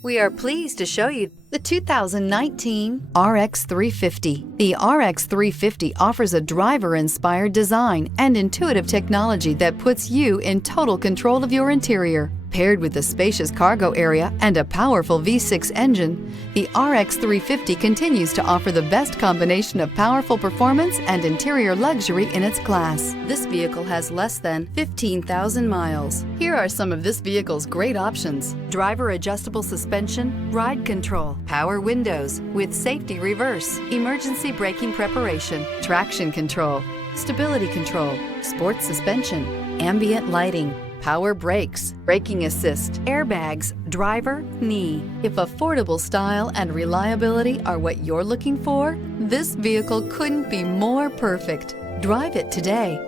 We are pleased to show you the 2019 RX 350. The RX 350 offers a driver-inspired design and intuitive technology that puts you in total control of your interior. Paired with a spacious cargo area and a powerful V6 engine, the RX 350 continues to offer the best combination of powerful performance and interior luxury in its class. This vehicle has less than 15,000 miles. Here are some of this vehicle's great options: driver adjustable suspension, ride control, power windows with safety reverse, emergency braking preparation, traction control, stability control, sports suspension, ambient lighting, power brakes, braking assist, airbags, driver, knee. If affordable style and reliability are what you're looking for, this vehicle couldn't be more perfect. Drive it today.